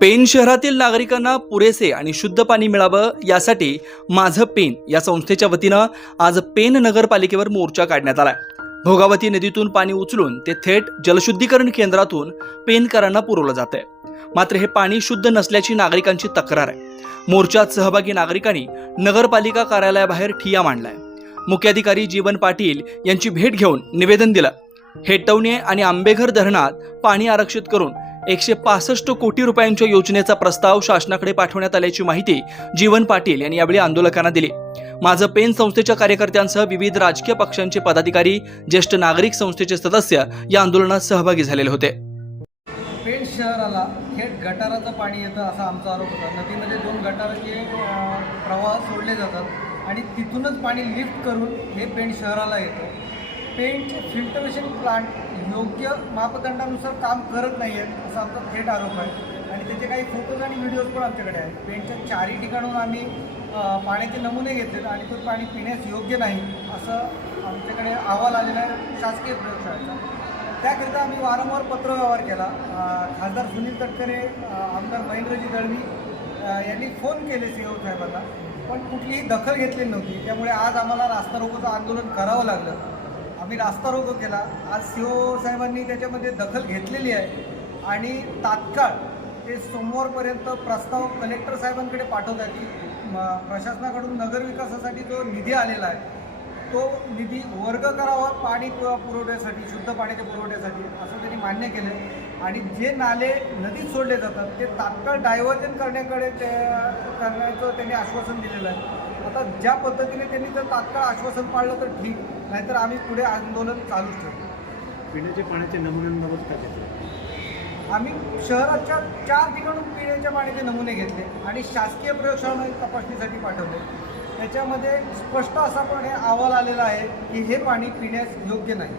Pen शहरातील नागरिकांना पुरेसे आणि शुद्ध पाणी मिळावं यासाठी माझं पेन या संस्थेच्या वतीनं आज पेन नगरपालिकेवर मोर्चा काढण्यात आला भोगावती नदीतून पाणी उचलून ते थेट जलशुद्धीकरण केंद्रातून पेनकरांना पुरवलं जात आहे मात्र हे पाणी शुद्ध नसल्याची नागरिकांची तक्रार आहे. मोर्चात सहभागी नागरिकांनी नगरपालिका कार्यालयाबाहेर ठिया मांडलाय. मुख्याधिकारी जीवन पाटील यांची भेट घेऊन निवेदन दिलं. हेटवणे आणि आंबेघर धरणात पाणी आरक्षित करून एकशे पासष्ट कोटी रुपयांच्या योजनेचा प्रस्ताव शासनाकडे पाठवण्यात आल्याची माहिती जीवन पाटील यांनी यावेळी आंदोलकांना दिली. माझं पेन संस्थेच्या कार्यकर्त्यांसह विविध राजकीय पक्षांचे पदाधिकारी ज्येष्ठ नागरिक संस्थेचे सदस्य या आंदोलनात सहभागी झालेले होते. पेण शहराला थेट गटाराचं पाणी येतं असा आमचा आरोप होता. नदीमध्ये दोन गटाराचे प्रवाह सोडले जातात आणि तिथूनच पाणी लिफ्ट करून हे पेण शहराला येतं. पेणचे फिल्टरेशन प्लांट योग्य मापदंडानुसार काम करत नाही आहेत असा आमचा थेट आरोप आहे. आणि त्याचे काही फोटोज आणि व्हिडिओज पण आमच्याकडे आहेत. पेंटच्या चारही ठिकाणून आम्ही पाण्याचे नमुने घेतलेत आणि तो पाणी पिण्यास योग्य नाही असं आमच्याकडे अहवाल आलेला आहे शासकीय प्रयोगशाळेचा त्याकरिता आम्ही वारंवार पत्रव्यवहार केला. खासदार सुनील तटकरे आमदार महेंद्रजी दळवी यांनी फोन केले सी. साहेबांना पण कुठलीही दखल घेतलेली नव्हती. त्यामुळे आज आम्हाला रास्ता रोकोचं आंदोलन करावं लागलं. आम्ही रास्ता रोको केला. आज सी ओ साहेबांनी त्याच्यामध्ये दखल घेतलेली आहे. आणि तात्काळ ते सोमवारपर्यंत प्रस्ताव कलेक्टर साहेबांकडे पाठवत आहे की म, प्रशासनाकडून नगरविकासासाठी जो निधी आलेला आहे तो निधी वर्ग करावा पाणी पुरवठ्यासाठी शुद्ध पाण्याच्या पुरवठ्यासाठी असं त्यांनी मान्य केलं आणि जे नाले नदीत सोडले जातात ते तात्काळ डायव्हर्जन करण्याकडे ते करण्याचं त्यांनी आश्वासन दिलेलं आहे. आता ज्या पद्धतीने त्यांनी जर तात्काळ आश्वासन पाळलं तर ठीक नाहीतर आम्ही पुढे आंदोलन चालूच ठेवू. पिण्याच्या पाण्याच्या नमुन्यांबाबत काय त्याचं आम्ही शहराच्या चार ठिकाणून पिण्याच्या पाण्याचे नमुने घेतले आणि शासकीय प्रयोगशाळांना तपासणीसाठी पाठवले. त्याच्यामध्ये स्पष्ट असा पण हे अहवाल आलेला आहे की हे पाणी पिण्यास योग्य नाही.